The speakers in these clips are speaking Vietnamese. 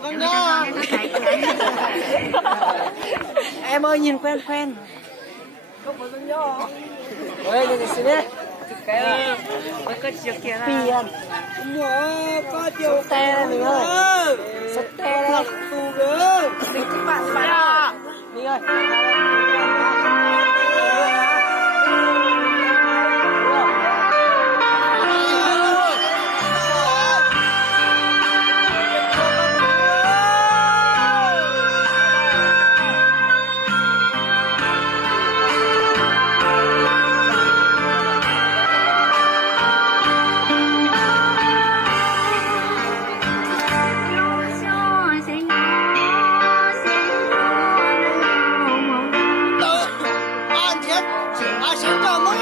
Vâng đó. Em ơi nhìn quen quen. Không có Vâng đó. Ôi nhìn xin đấy. Cái có chiếc kia là tiền. Có chiều te đây mình ơi. Sắt te đây. Tù nữa. Mình các bạn mình ơi. Hãy subscribe cho kênh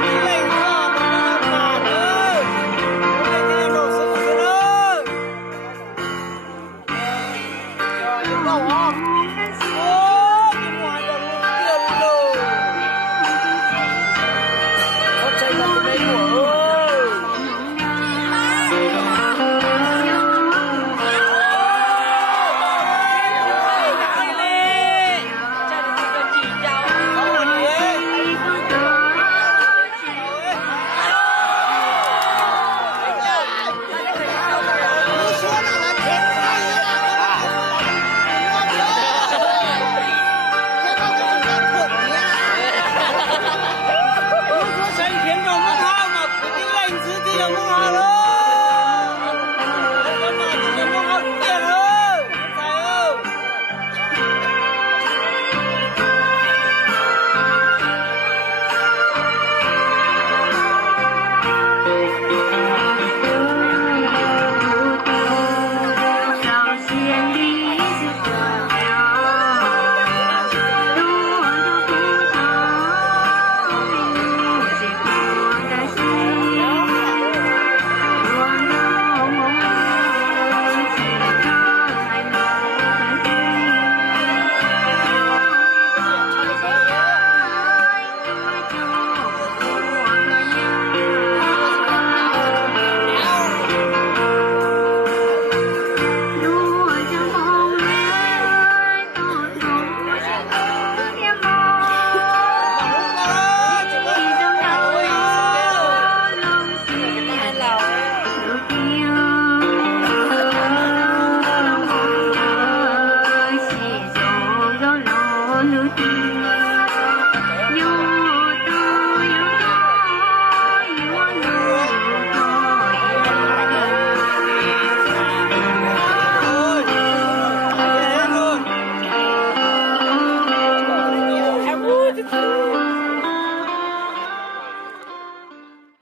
Ghiền Mì Gõ để không bỏ lỡ